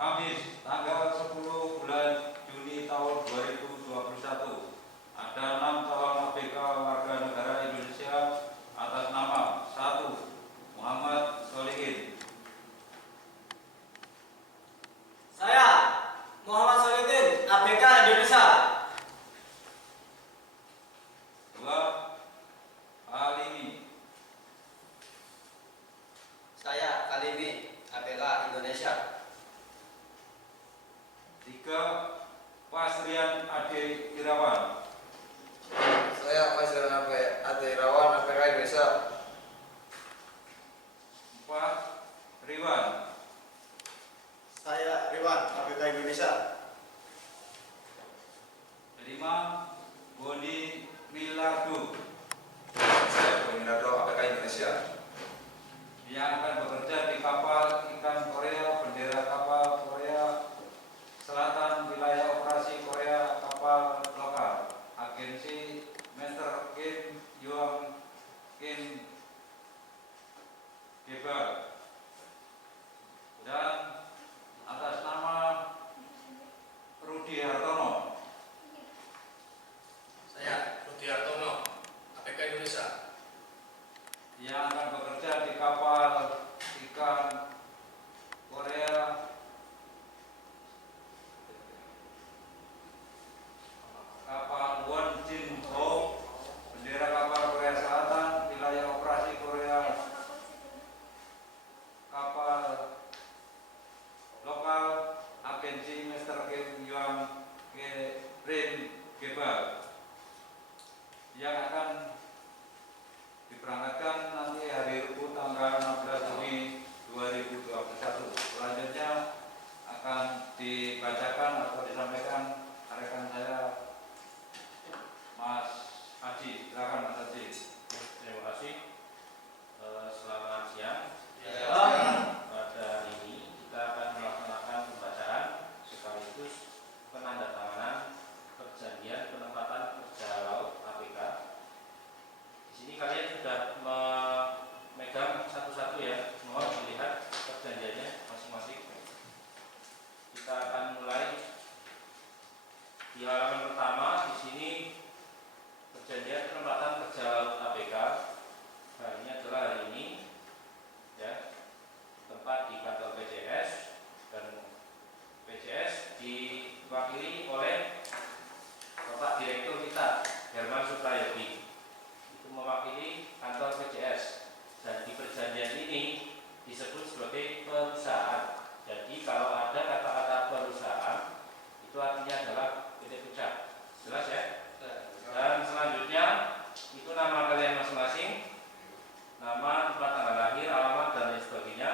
Kamis tanggal 10 bulan Juni tahun 2021 ada 6 calon ABK warga negara Indonesia atas nama 1. Muhammad Solihin. Saya Muhammad Solihin, ABK Indonesia. 2. Alimi. Saya Kalimi, ABK Indonesia. 3. Pasrian Ade Irawan. Saya Pasrian Ade Irawan, ABK Indonesia. 4. Riwan. Saya Riwan, ABK Indonesia. 5. Boni Milardo. Saya Boni Milardo, ABK Indonesia. Yang akan bekerja di kapal ikan Korea, bendera kapal Korea Selatan, wilayah operasi Korea, kapal lokal, agensi Mr. Kim Yong Kim Gebal, dan atas nama Rudi Hartono. Saya Rudi Hartono, ABK Indonesia. Yang akan bekerja di kapal ikan Korea kapal Won Jin Ho, bendera kapal Korea Selatan, wilayah operasi Korea, kapal lokal, agensi Mr. Kim Yong Kim Gebal, yang akan diberangkatkan nanti hari Rabu tanggal 16 Juni 2021. Selanjutnya akan dibacakan atau disampaikan rekan saya Mas Haji. Silakan Mas Haji. Terima kasih. Selamat siang. Pada hari ini kita akan melaksanakan pembacaan sekaligus penandatanganan perjanjian penempatan kerja laut ABK. Di sini kalian sudah memegang satu-satu ya. Mohon dilihat perjanjiannya masing-masing. Kita akan mulai di halaman pertama. Di sini perjanjian penempatan kerja laut ABK. Nah, ini adalah hari ini ya, tempat di kantor PCS, dan PCS diwakili oleh Bapak Direktur kita Herman Suprayogi, itu mewakili kantor PCS, dan di perjanjian ini disebut sebagai perusahaan. Jadi kalau ada kata-kata perusahaan itu artinya adalah PT Puncak. Jelas ya? Dan selanjutnya itu nama kalian masing-masing, nama, tempat tanggal lahir, alamat, dan lain sebagainya.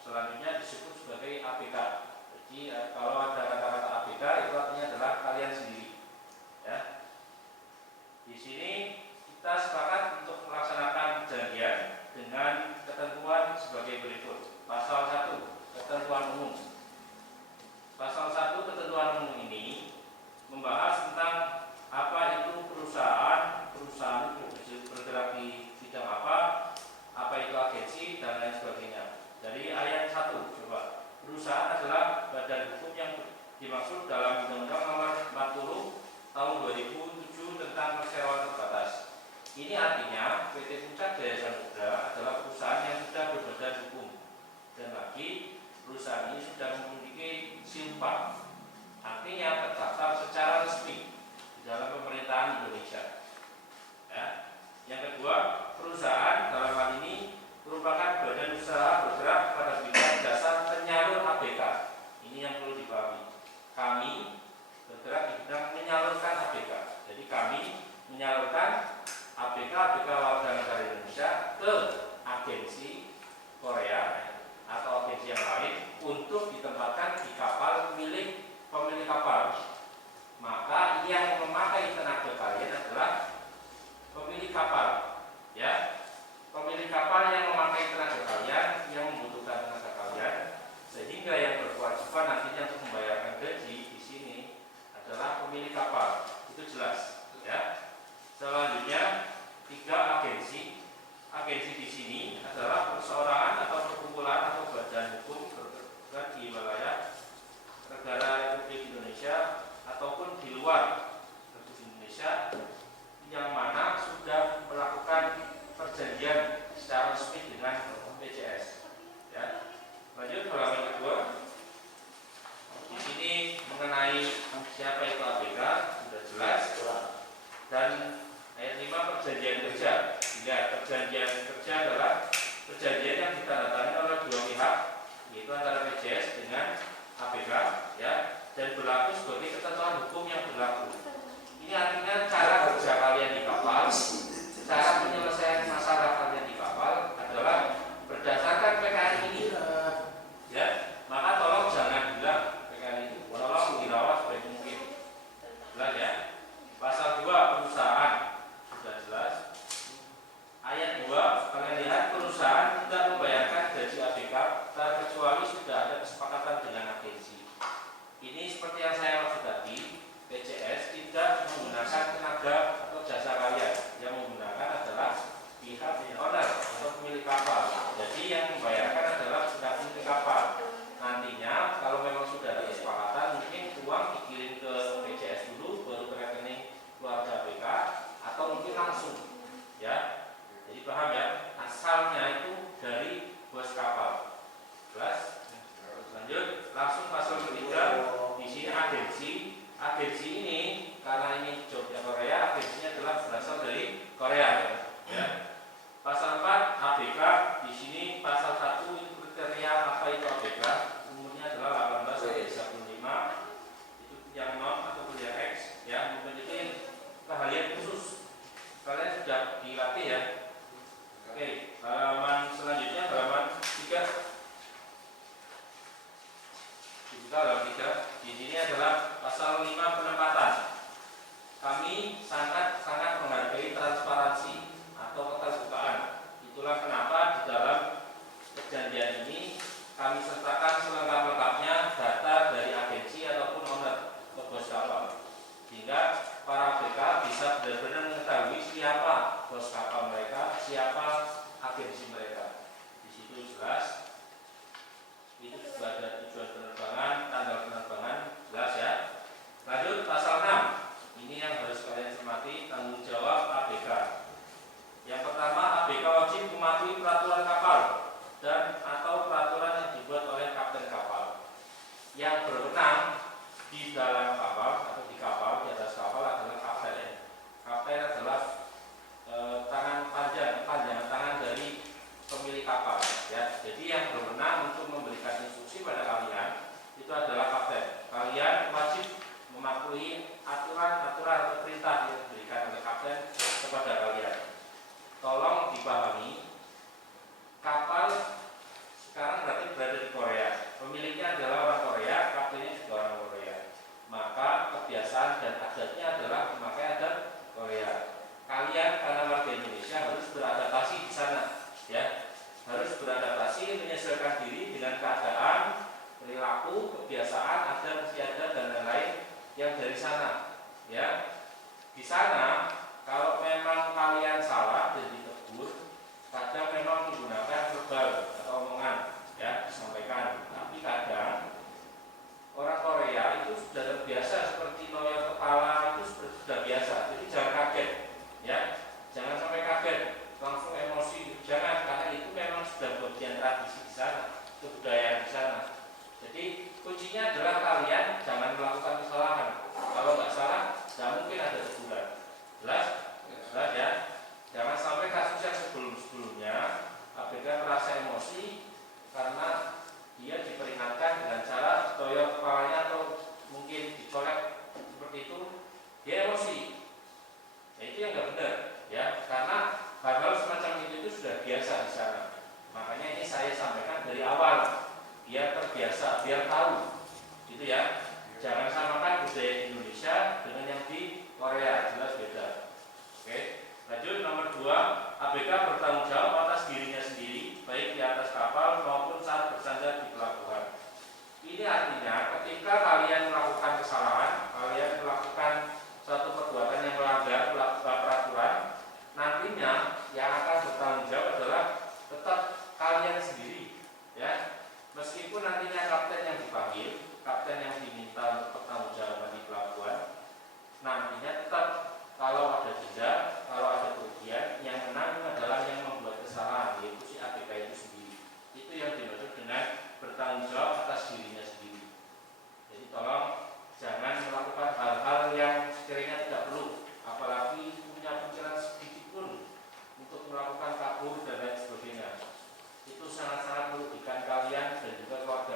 Selanjutnya disebut sebagai ABK. Jadi kalau ada kata-kata ABK itu artinya adalah kalian sendiri. Ya. Di sini kita sepakat untuk melaksanakan perjanjian dengan ketentuan sebagai berikut. Pasal 1, ketentuan umum. Pasal 1 ketentuan umum ini membahas tentang apa itu perusahaan, perusahaan bergerak di bidang apa itu agensi, dan lain sebagainya. Dari ayat 1 coba. Perusahaan adalah badan hukum yang dimaksud dalam Undang-Undang Nomor 40 Tahun 2007 tentang perseroan terbatas. Ini artinya PT Puncak Jaya Samudra adalah perusahaan yang sudah berbadan hukum, dan lagi perusahaan ini sudah memiliki simpang, artinya terdaftar secara resmi di dalam pemerintahan Indonesia. Ya. Yang kedua, perusahaan dalam hal ini merupakan badan usaha bergerak pada bidang dasar penyalur ABK. Ini yang perlu dipahami. Kami bergerak di bidang menyalurkan ABK. Jadi kami menyalurkan ABK warga negara Indonesia ke agensi Korea atau agensi yang lain untuk ditempatkan di kapal milik pemilik kapal. Maka yang memakai tenaga kalian adalah pemilik kapal, ya. Pemilik kapal yang memakai tenaga kalian, yang membutuhkan tenaga kalian, sehingga yang berkewajiban nantinya untuk membayarkan gaji di sini adalah pemilik kapal. Itu jelas, ya. Selanjutnya 3 agensi. Agensi di sini adalah perseorangan atau perkumpulan atau badan hukum bergerak di wilayah itu antara PJS dengan ABK, ya, dan berlaku sebagai ketentuan hukum yang berlaku. Ini artinya cara kerja kalian di kapal, cara penyelesaian masalah kalian di kapal adalah berdasarkan PKN ini. Ya, maka tolong jangan bilang PKN itu, tolong dirawat sebaik mungkin. Jelas ya. Pasal 2 perusahaan sudah jelas. Ayat 2 kalian lihat perusahaan tidak membayarkan gaji ABK terkecuali sudah ada kesepakatan dengan agensi. Ini seperti yang saya maksud tadi, PJS tidak menggunakan tenaga atau jasa kalian, yang menggunakan adalah pihak owner atau pemilik kapal. Jadi yang membayarkan adalah pihak pemilik kapal. Nantinya kalau memang sudah ada kesepakatan, mungkin uang dikirim ke PJS dulu, baru ke rekening keluarga ABK, atau mungkin langsung, ya. Jadi paham ya, asalnya itu dari bos kapal. Jelas? Lanjut, langsung pasal ketiga. Di sini agensi. Agensi ini karena ini jobnya Korea, agensinya adalah berasal dari Korea. Ya. Pasal 4 ABK. Di sini pasal 1 itu kriteria apa itu ABK. Umurnya adalah 18 sampai 35. Itu yang non atau kuliah X. Ya, mungkin itu keahlian khusus. Kalian sudah dilatih ya. Oke, halaman selanjutnya halaman 3. Dibuka halaman 3. Di sini adalah pasal 5 penempatan. Kami sangat menghargai transparansi atau keterbukaan. Itulah kenapa di dalam perjanjian ini kami sertakan selengkap-lengkapnya data dari agensi ataupun owner ke bos kapal, sehingga para ABK bisa benar-benar mengetahui siapa bos kapal mereka, siapa agensi mereka. Di situ jelas. Itu juga ada tujuan penerbangan, tanggal penerbangan, jelas ya. Lanjut pasal 6. Ini yang harus kalian cermati, tanggung jawab ABK. Yang pertama, ABK wajib mematuhi peraturan kapal dan atau peraturan yang dibuat oleh kapten kapal. Yang berwenang di dalam kapal atau di kapal, di atas kapal adalah kapten. Kapten adalah panjangan tangan dari pemilik kapal, ya. Jadi yang berwenang untuk memberikan instruksi pada kalian itu adalah kapten. Kalian wajib mematuhi aturan-aturan atau perintah yang diberikan oleh kapten kepada kalian. Tolong dipahami, kapal sekarang berarti berada di Korea. Pemiliknya adalah orang Korea, kaptennya juga orang Korea. Maka kebiasaan dan adatnya adalah memakai adat Korea. Kalian karena warga Indonesia harus beradaptasi di sana, ya. Harus beradaptasi, menyesuaikan diri dengan keadaan, perilaku, kebiasaan, adat istiadat dan lain-lain yang dari sana, ya. Di sana kalau memang kalian salah dan ditegur, kadang memang menggunakan verbal atau omongan, ya, disampaikan. Tapi kadang orang Korea itu sudah terbiasa seperti noyok kepala, itu sudah biasa. Jadi jangan kaget, ya. Jangan sampai kaget, langsung emosi. Jangan, karena itu memang sudah bagian tradisi di sana, kebudayaan di sana. Jadi kuncinya adalah kalian jangan melakukan kesalahan. Kalau nggak salah, nggak mungkin ada teguran. Jelas? Jelas ya. Jangan sampai kasus yang sebelum-sebelumnya ABK merasa emosi karena dia diperingatkan dengan cara toyok kepalanya atau mungkin dicolek seperti itu, dia emosi. Nah, itu yang nggak benar, ya. Karena hal-hal semacam itu sudah biasa di sana. Makanya ini saya sampaikan dari awal, biar terbiasa, biar tahu, gitu ya. Jangan samakan budaya Indonesia dengan yang di Korea, jelas beda. Oke, lanjut nomor 2, ABK bertanggung jawab atas dirinya sendiri, baik di atas kapal maupun saat bersandar di pelabuhan. Ini artinya ketika kalian melakukan kesalahan, kalian melakukan suatu perbuatan yang melanggar peraturan, nantinya yang akan bertanggung jawab adalah tetap kalian sendiri, ya. Meskipun nantinya kapten yang dipanggil, kapten yang diminta untuk bertanggung jawab di pelabuhan, nantinya tetap kalau ada denda, kalau ada kerugian, yang menang adalah yang membuat kesalahan, yaitu si ABK itu sendiri. Itu yang dimaksud dengan bertanggung jawab atas dirinya sendiri. Jadi tolong jangan melakukan hal-hal yang sekiranya tidak perlu, apalagi punya pikiran sedikit pun untuk melakukan kabur dan lain sebagainya. Itu sangat-sangat merugikan kalian dan juga keluarga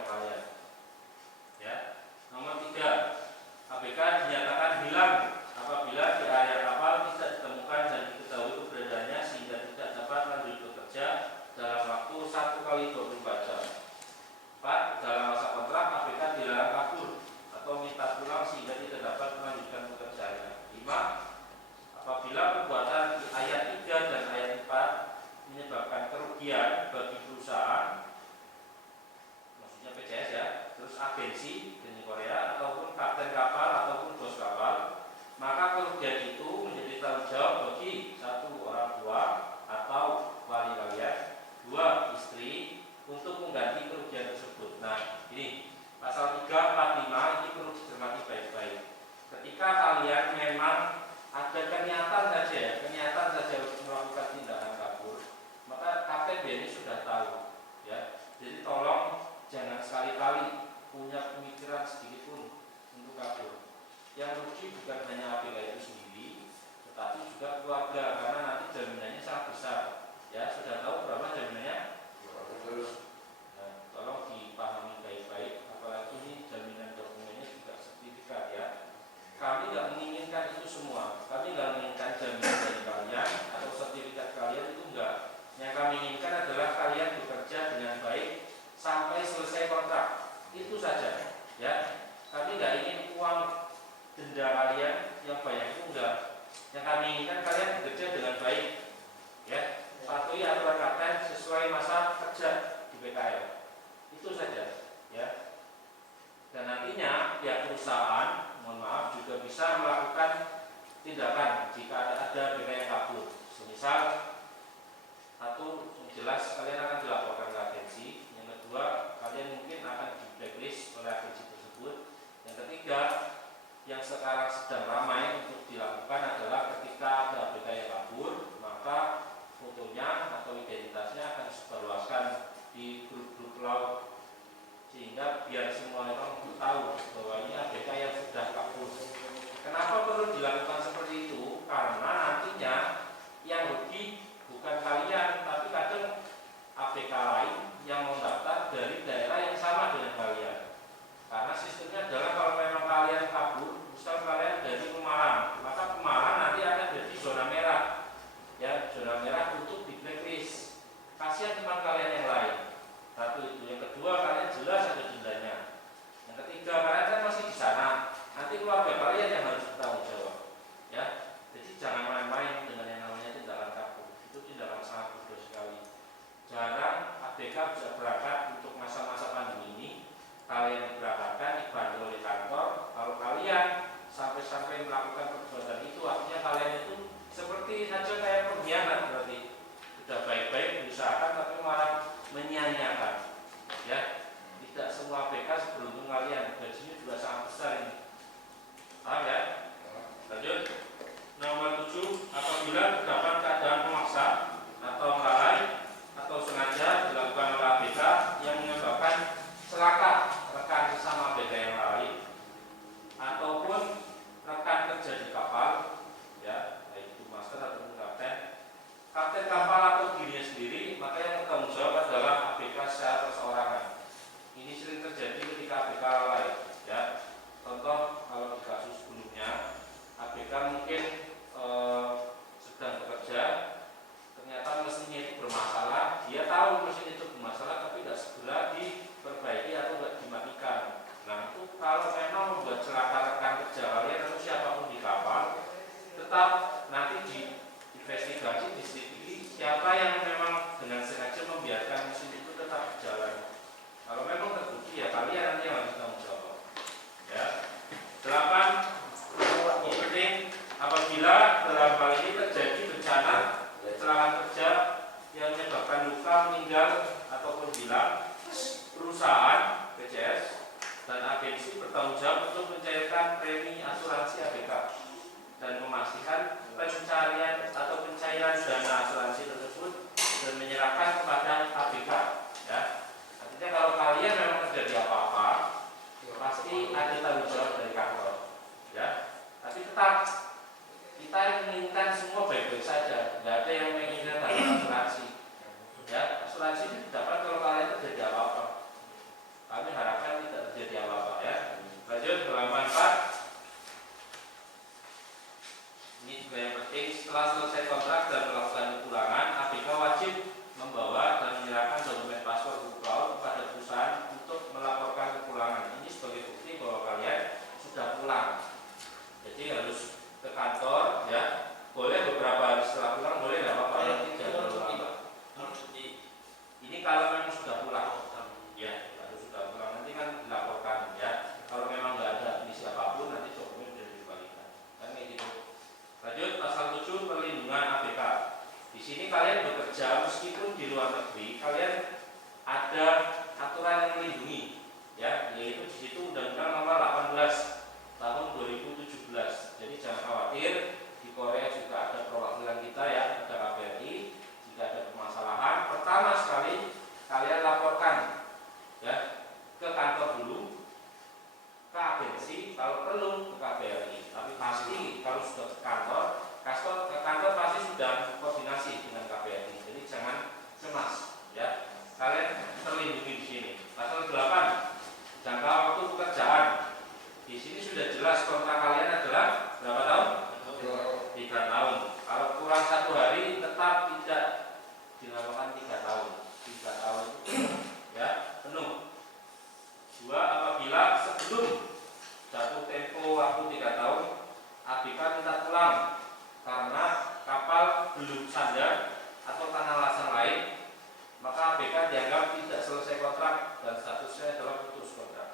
perusahaan, mohon maaf, juga bisa melakukan tindakan jika ada ABK yang kabur. Semisal, satu, yang jelas kalian akan dilaporkan ke agensi. Yang kedua, kalian mungkin akan di blacklist oleh agensi tersebut. Yang ketiga, yang sekarang sedang ramai untuk dilakukan adalah ketika ada ABK yang kabur, maka fotonya atau identitasnya akan disebarluaskan di grup-grup laut, sehingga biar semua orang tahu bahwa ini ABK yang sudah kabur. Kenapa perlu dilakukan seperti itu? Karena nantinya yang rugi bukan kalian, tapi kadang ABK lain yang mendaftar dari daerah yang sama dengan kalian. Karena sistemnya adalah kalau memang kalian kabur, misal kalian dari Pemalang, maka Pemalang nanti akan jadi zona merah. Ya, zona merah untuk di blacklist. Kasihan teman kalian yang lain. Satu itu. Yang kedua, kalian jelas ada dendanya. Yang ketiga, kalian kan masih di sana. Nanti keluarga kalian yang harus bertanggung jawab. Ya, jadi jangan main-main dengan yang namanya tindakan kabur. Itu tindakan sangat bodoh sekali. Jarang ABK bisa berangkat untuk masa-masa pandemi ini. Kalian diberangkatkan dibantu oleh kantor. Kalau kalian sampai melakukan perbuatan itu, artinya kalian itu seperti saja kayak pengkhianat, berarti sudah baik-baik diusahakan tapi malah menyia-nyiakan. Ya, tidak semua ABK seberuntung kalian. Gajinya juga sangat besar ini. Paham ya? Lanjut. Nomor 7, apabila terdapat keadaan memaksa atau lalai atau sengaja dilakukan oleh ABK yang menyebabkan celaka rekan sesama ABK yang lain ataupun rekan kerja di kapal, ya, baik itu master ataupun kapten kapal atau dirinya sendiri, maka yang bertanggung jawab adalah ABK secara perseorangan. Ini sering terjadi ketika ABK lalai, ya. Contoh, kalau di kasus sebelumnya ABK mungkin sedang bekerja, ternyata mesinnya itu bermasalah, dia tahu mesin itu bermasalah tapi tidak segera diperbaiki atau tidak dimatikan. Nah, itu kalau memang membuat celaka rekan kerja kalian atau siapapun di kapal, tetap nanti diinvestigasi, diselidiki siapa yang memang dengan sengaja membiarkan mesin itu tetap berjalan. Kalau memang terbukti, ya kalian nanti yang harus tanggung jawab. Ya. 8. Ini penting, apabila dalam hal ini terjadi bencana kecelakaan kerja yang menyebabkan luka, meninggal ataupun hilang, perusahaan BCS dan agensi bertanggung jawab untuk mencairkan premi asuransi ABK dan memastikan pencarian atau pencairan dana asuransi tersebut dan menyerahkan kepada ABK. Ya. Artinya kalau kalian memang terjadi apa-apa, pasti ada tanggung jawab dari kantor. Ya. Tapi tetap kita inginkan semua baik-baik saja, tidak ada yang menginginkan asuransi. Ya, asuransi itu didapat kalau kalian terjadi apa-apa. Kami harapkan tidak terjadi apa-apa, ya. Lanjut ke halaman 4. Ini juga yang penting, setelah selesai kontrak dan melakukan kepulangan, ABK wajib membawa dan menyerahkan dokumen paspor buku laut kepada perusahaan untuk melaporkan kepulangan. Ini sebagai bukti bahwa kalian sudah pulang. Jadi harus ke kantor, ya. Boleh beberapa hari setelah pulang, boleh nggak apa-apa, tidak terlalu lama. Ini kalau memang sudah pulang, ya. Kalau sudah pulang nanti kan dilaporkan, ya. Kalau memang nggak ada misi apapun, nanti dokumen sudah dikembalikan. Kan kayak gitu. Lanjut, pasal 7, perlindungan ABK. Di sini kalian bekerja meskipun di luar negeri, kalian ada aturan yang melindungi, ya, yaitu di situ Undang-Undang Nomor 18 tahun 2017. Jadi jangan khawatir, di Korea juga ada perwakilan kita, ya, ada KBRI. Jika ada permasalahan, pertama sekali kalian laporkan, ya, ke kantor dulu, ke agensi, kalau perlu ke KBRI. Tapi pasti kalau sudah ke kantor pasti sudah koordinasi dengan KBRI. Jadi jangan cemas, ya. Kalian terlindungi di sini. Pasal 8, jangka waktu pekerjaan. Di sini sudah jelas kontrak kalian adalah berapa tahun? 3 tahun. Kalau kurang 1 hari tetap tidak dinamakan 3 tahun. 3 tahun itu, ya, penuh. 2, apabila sebelum jatuh tempo waktu 3 tahun ABK minta pulang karena kapal belum sandar atau karena alasan lain, maka ABK dianggap tidak selesai kontrak dan statusnya adalah putus kontrak.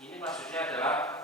Ini maksudnya adalah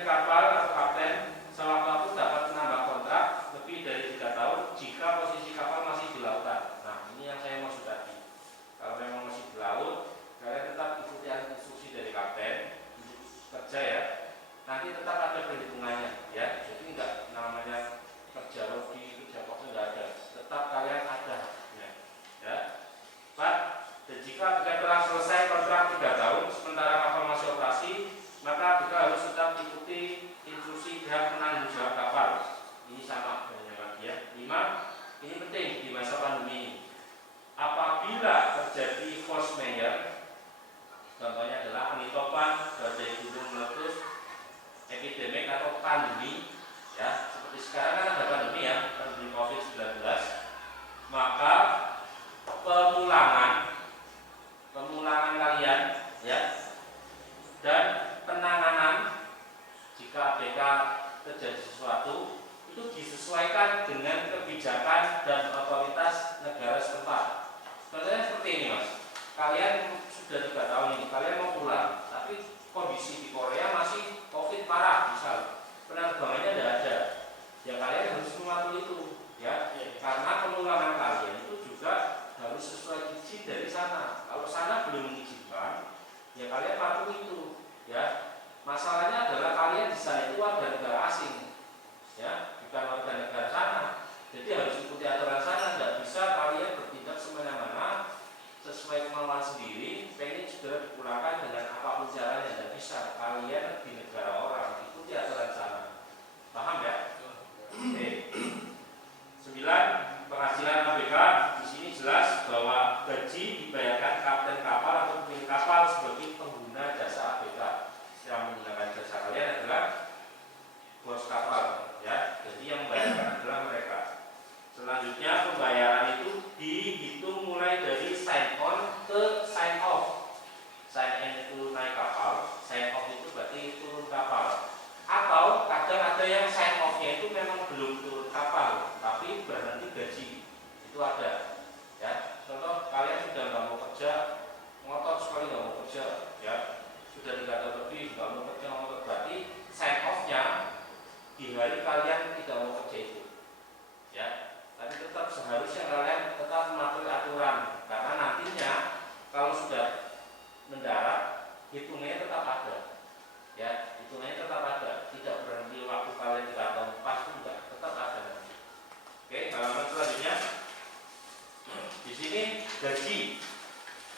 pemilik kapal atau kapten sewaktu-waktu dapat menambah kontrak lebih dari 3 tahun jika posisi kapal masih di lautan. Nah, ini yang saya maksud tadi. Kalau memang masih di laut, kalian tetap ikuti instruksi dari kapten untuk kerja ya. Nanti tetap ada perhitungannya ya. Jadi enggak namanya kerja rugi, kerja pokoknya enggak ada. Tetap kalian ada ya. Pak, dan jika telah selesai kontrak 3 tahun sementara kapal masih operasi, maka kita harus tetap ikuti instruksi pihak penanggung jawab kapal. Ini sama dengan lagi ya. 5. Ini penting di masa pandemi ini. Apabila terjadi force majeure, contohnya adalah penitopan, badai gunung meletus, epidemik atau pandemi, ya seperti sekarang kan ada pandemi ya, pandemi COVID-19, maka pemulangan kalian ya dan penanganan jika ABK terjadi sesuatu itu disesuaikan dengan kebijakan dan otoritas negara setempat. Contohnya seperti ini mas, kalian sudah 3 tahun ini, kalian mau pulang, tapi kondisi di Korea masih COVID parah, misal penerbangannya tidak ada, ya kalian harus mematuhi itu, ya, karena pemulangan kalian itu juga harus sesuai izin dari sana. Kalau sana belum mengizinkan, ya kalian patuhi itu, ya. Masalahnya adalah kalian di sana itu warga negara asing, ya, bukan warga negara sana. Jadi harus ikuti aturan sana, tidak bisa kalian bertindak semena-mena sesuai kemauan sendiri, pengen segera dipulangkan dengan apapun caranya, tidak bisa. Kalian di negara orang, ikuti aturan sana. Paham ya? Oke. 9. Penghasilan ABK di sini jelas bahwa gaji dibayarkan kapten kapal atau pemilik kapal sebagai pengguna jasa ABK. Yang menggunakan jasa kalian adalah bos kapal, ya. Jadi yang membayarkan adalah mereka. Selanjutnya pembayaran itu dihitung mulai dari sign on ke sign off. Sign in itu naik kapal, sign off itu berarti turun kapal. Atau kadang ada yang sign off-nya itu memang belum turun kapal, tapi berhenti gaji. Itu ada. Ya, contoh kalian sudah nggak mau kerja, ngotot sekali nggak mau kerja, ya. Sudah 3 tahun lebih nggak mau kerja, berarti sign off-nya di hari kalian tidak mau kerja itu. Ya. Tapi tetap seharusnya kalian tetap mematuhi aturan, karena nantinya kalau sudah mendarat hitungnya tetap ada, ya hitungnya tetap ada, tidak berhenti waktu kalian 3 tahun pas itu enggak, tetap ada nanti. Oke, halaman selanjutnya di sini gaji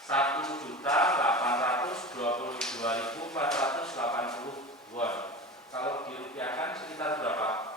1.822.480 won. Kalau dirupiahkan sekitar berapa?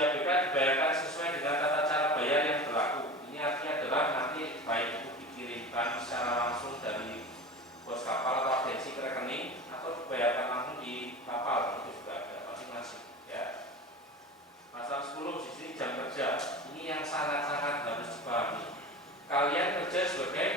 ABK dibayarkan sesuai dengan tata cara bayar yang berlaku. Ini artinya adalah nanti baik itu dikirimkan secara langsung dari pos kapal atau agensi ke rekening atau dibayarkan langsung di kapal, itu juga ada masing-masing ya. Pasal 10 di sini jam kerja. Ini yang sangat-sangat harus dipahami. Kalian kerja sebagai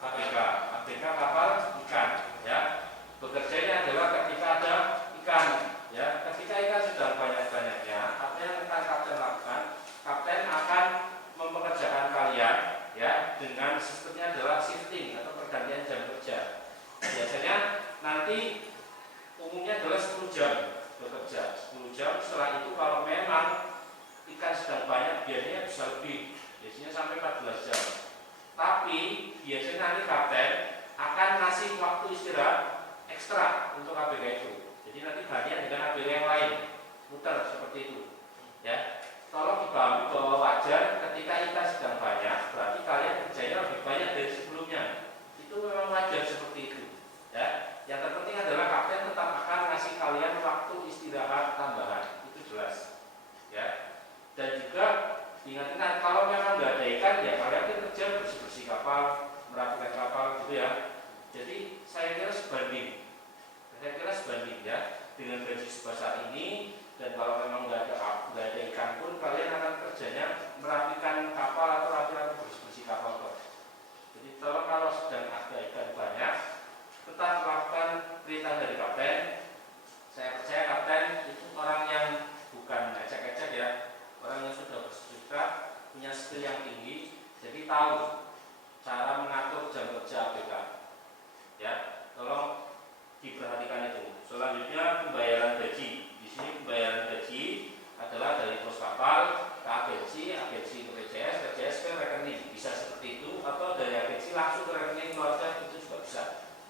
ABK, ABK kapal ikan ya. Bekerjanya adalah ketika ada ikan ya. Ketika ikan sedang banyak-banyaknya, apa yang akan kapten lakukan? Kapten akan mempekerjakan kalian ya dengan sistemnya adalah shifting atau pergantian jam kerja. Biasanya nanti umumnya adalah 10 jam bekerja, 10 jam. Setelah itu kalau memang ikan sedang banyak biasanya bisa lebih, biasanya sampai 14 jam. Tapi biasanya nanti kapten akan ngasih waktu istirahat ekstra untuk ABK itu. Jadi nanti gantian dengan ABK yang lain, muter seperti itu ya. Tolong dipahami bahwa wajar ketika ikan sedang banyak, berarti kalian kerjanya lebih banyak dari sebelumnya. Itu memang wajar seperti itu ya. Yang terpenting adalah kapten tetap akan ngasih kalian waktu istirahat tambahan, itu jelas ya. Dan juga ingat-ingat kalau memang nggak ada ikan ya kalian kerja bersih-bersih kapal, merapikan kapal gitu ya. Jadi saya kira sebanding ya dengan gaji sebesar ini. Dan kalau memang nggak ada ikan pun kalian akan kerjanya merapikan kapal atau rapi-rapi bersih-bersih kapal kok. Jadi kalau sedang ada ikan banyak, tetap lakukan perintah dari kapten. Saya percaya kapten itu orang yang bukan ecek-ecek ya, orang yang sudah bersertifikat, punya skill yang tinggi, jadi tahu cara mengatur jam kerja ABK ya. Tolong diperhatikan itu. Selanjutnya pembayaran gaji. Di sini pembayaran gaji adalah dari pos kapal ke agensi, agensi ke PJS, PJS ke rekening. Bisa seperti itu atau dari agensi langsung ke rekening keluarga, itu juga bisa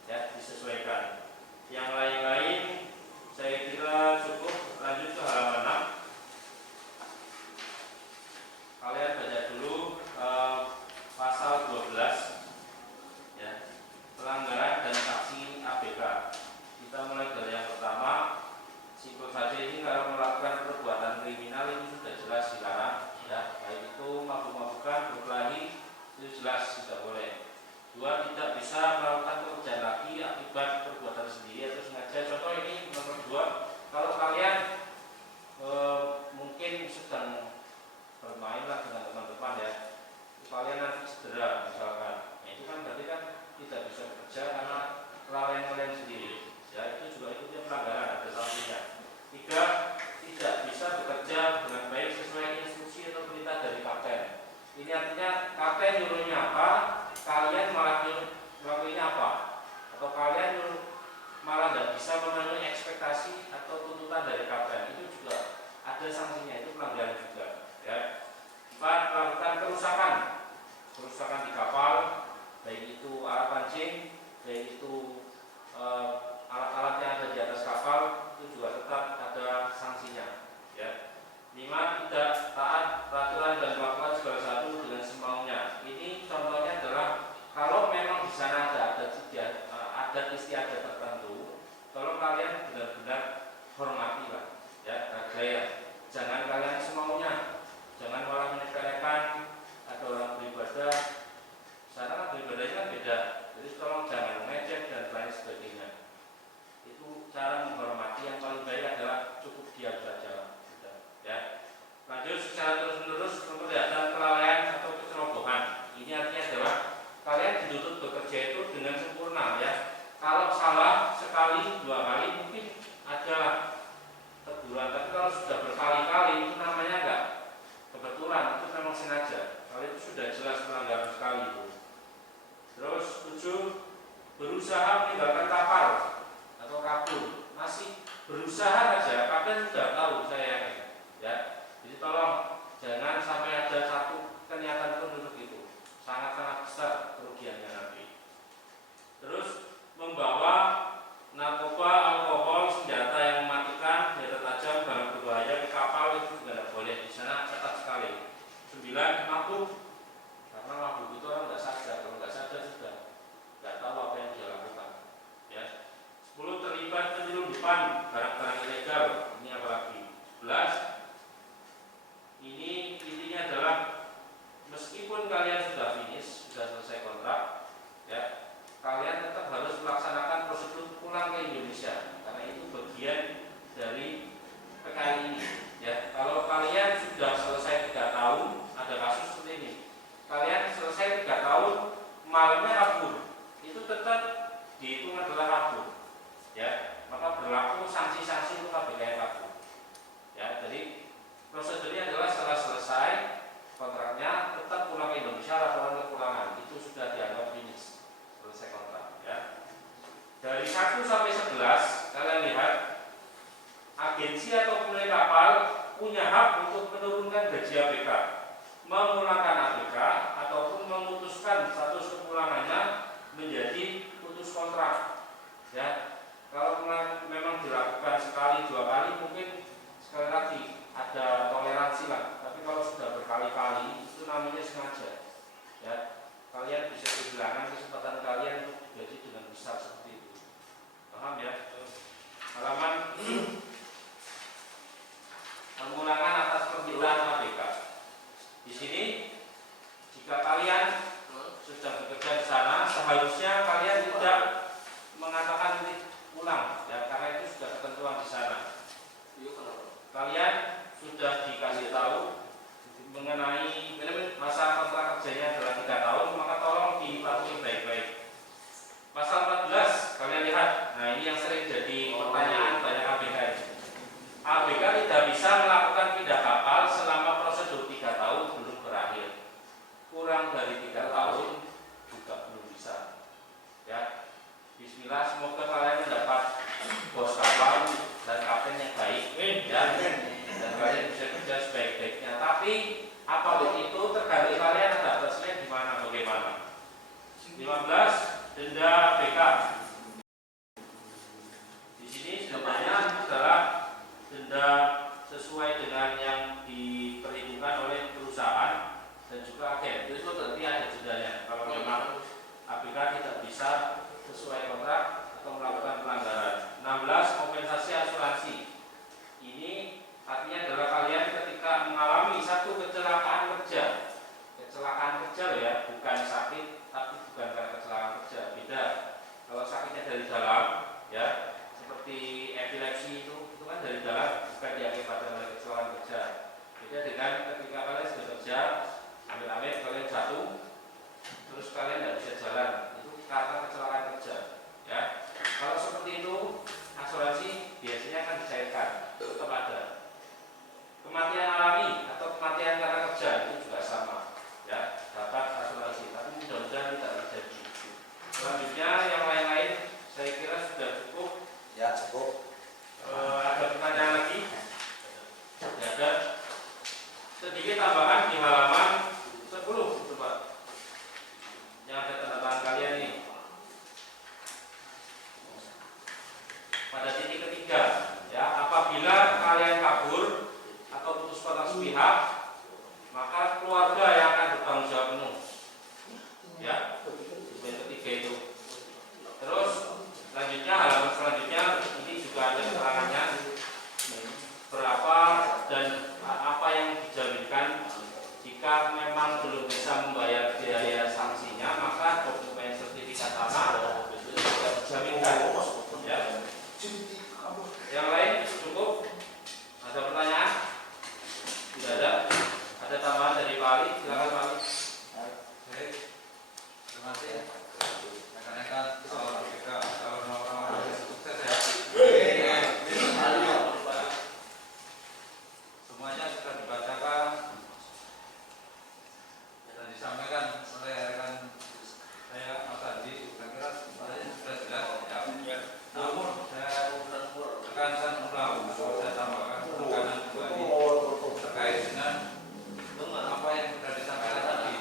ya, disesuaikan. Yang lain-lain saya kira cukup. Lanjut ke halaman 6. Kalian baca dulu pasal 12 ya, pelanggaran dan sanksi ABK. Kita mulai dari yang pertama. Simpel saja, ini kalau melakukan perbuatan kriminal itu sudah jelas dilarang ya, baik itu mabuk-mabukan, berkelahi, itu jelas tidak boleh. 2, tidak bisa melakukan pekerjaan lagi akibat perbuatan sendiri atau sengaja. Contoh ini nomor 2, kalau kalian mungkin sedang bermain lah dengan teman-teman ya, kalian nanti cedera misalkan, nah, itu kan berarti kan tidak bisa bekerja karena kelalaian kalian sendiri ya, itu juga ikutnya pelanggaran, ada sanksinya. 3, tidak bisa bekerja dengan baik sesuai instruksi atau perintah dari kapten. Ini artinya kapten nyuruhnya apa, kalian malah melakukannya apa, atau kalian malah tidak bisa memenuhi ekspektasi atau tuntutan dari kapten, itu juga ada sanksinya, itu pelanggaran juga ya. 4, melakukan kerusakan di kapal, baik itu alat pancing, baik itu alat-alat yang ada di atas kapal, itu juga tetap ada sanksinya ya. 5, tidak taat peraturan dan melakukan segala sesuatu dengan semaunya. Ini contohnya adalah kalau memang di sana ada adat istiadat tertentu, tolong kalian benar-benar hormatilah ya, hargai. Jangan kalian semaunya, jangan malah menyepelekan. Ada orang beribadah, sana kan beribadahnya kan beda, jadi tolong jangan mengejek dan lain sebagainya. Itu cara menghormati. Yang paling baik adalah cukup diam saja ya. Lanjut, secara terus-menerus memperlihatkan kelalaian atau kecerobohan. Ini artinya adalah kalian dituntut bekerja itu dengan sempurna ya. Kalau salah sekali, 2 kali mungkin ada teguran, tapi kalau sudah berkali-kali itu namanya enggak kebetulan, itu memang sengaja. Kalau itu sudah jelas pelanggaran sekali itu. Terus 7, berusaha meninggalkan kapal atau kabur. Masih berusaha saja, kapten sudah tahu saya ya. Jadi tolong jangan sampai ada satu kenyataan pun untuk itu. Sangat-sangat besar kerugiannya nanti. Terus membawa narkoba, alkohol, senjata yang mematikan, senjata tajam, barang berbahaya ke kapal, itu juga tidak boleh. Di sana ketat sekali. 9, mabuk. Karena mabuk itu orang tidak sadar, kalau tidak sadar sudah tidak tahu apa yang dia lakukan ya. 10, terlibat penyelundupan barang-barang ilegal. Ini apalagi. 11, gaji ABK, memulangkan ABK ataupun memutuskan status kepulangannya menjadi putus kontrak. Ya, kalau memang dilakukan sekali dua kali mungkin sekali lagi ada toleransi lah. Tapi kalau sudah berkali-kali itu namanya sengaja. Ya, kalian bisa kehilangan kesempatan kalian untuk digaji dengan besar seperti itu. Paham ya? Halaman pemulangan atas permintaan ABK. Di sini jika kalian sudah bekerja di sana, seharusnya kalian tidak mengatakan titik pulang, ya, karena itu sudah ketentuan di sana. Kalian sudah dikasih tahu mengenai masa kontrak kerjanya adalah 3 tahun, maka tolong dipatuhi baik-baik. Pasal 14 kalian lihat. Nah, ini yang sering jadi pertanyaan banyak ABK ini. ABK tidak bisa melakukan pindah kapal selama prosedur 3 tahun belum berakhir. Kurang dari 3 tahun juga belum bisa. Ya, Bismillah, semoga kalian mendapat bos kapal dan kapten yang baik, ya, dan kalian bisa kerja sebaik-baiknya. Tapi apapun itu tergantung kalian ada batasnya di mana, bagaimana. 15 denda ABK. Di sini dendanya adalah denda sesuai dengan yang diperhitungkan oleh perusahaan dan juga agen. Itu berarti ada dendanya. Kalau memang ABK tidak bisa sesuai kontrak atau melakukan pelanggaran. 16 kompensasi asuransi. Ini artinya adalah kalian ketika mengalami satu kecelakaan kerja. Kecelakaan kerja ya, bukan sakit, tapi bukan karena kecelakaan kerja. Beda. Kalau sakitnya dari dalam, ya, seperti epilepsi itu kan dari dalam, bukan diakibatkan oleh kecelakaan kerja. Beda dengan ketika kalian sudah kerja, amit-amit kalian jatuh, terus kalian tidak bisa jalan, itu karena kecelakaan kerja. Ya, kalau seperti itu asuransi biasanya akan dicairkan, tetap ada. Kematian alami atau kematian karena kerja itu juga sama, ya, dapat asuransi, tapi mudah-mudahan tidak terjadi. Selanjutnya yang lain-lain saya kira sudah cukup. Ya, cukup. Ada pertanyaan lagi? Tidak ada. Sedikit tambahan di halaman 10, coba. Yang ada tanda tangan kalian ini. Pada titik ketiga, ya, apabila kalian kabur atau putus kontak sepihak, maka keluarga yang akan bertanggung jawab penuh. Ya, yang ketiga itu. Terus selanjutnya, halaman selanjutnya ini juga ada keterangannya berapa dan apa yang dijaminkan jika memang belum bisa membayar biaya sanksinya, maka dokumen sertifikat tanah tidak dijaminkan. Ya. Yang lain cukup? Ada pertanyaan? Tidak ada. Ada tambahan dari Pak Ali? Silakan Pak Ali. Baik. Terima kasih. Rekan-rekan soal ABK, kalau orang-orang sukses ya. Semuanya sudah dibacakan dan disampaikan oleh rekan saya Mas Andi. Saya kira semuanya sudah jelas ya. Namun saya akan ulang atau saya tambahkan penekanan kembali terkait dengan apa yang sudah disampaikan tadi.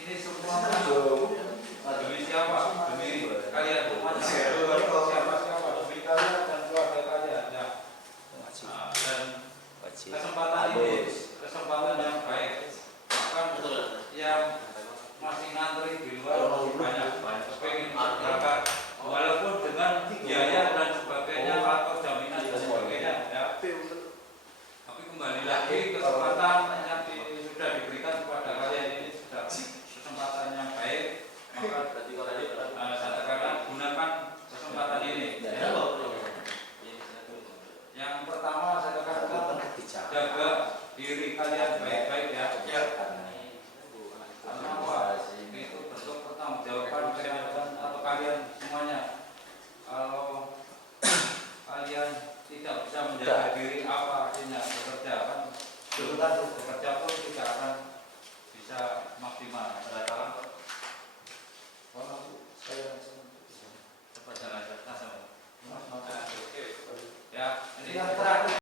Ini semua demi siapa? Demi kalian semuanya. Siapa? Demi kalian dan keluarga kalian. Ya. Dan kesempatan ini kesempatan yang baik. Bahkan yang masih ngantri di luar banyak pengen berangkat walaupun dengan biaya dan sebagainya atau jaminan dan sebagainya ya. Tapi kembali lagi kesempatan yang sudah diberikan kepada kalian ini sudah kesempatan yang baik, maka saya katakan gunakan kesempatan ini ya. Yang pertama saya katakan jaga diri kalian baik-baik ya. Karena apa? Itu bentuk pertanggungjawaban kesehatan atau kalian semuanya. Kalau kalian tidak bisa menjaga diri, apa artinya bekerja kan? Bekerja pun tidak akan bisa maksimal. Ada salam? Saya cepat jalan. Ya.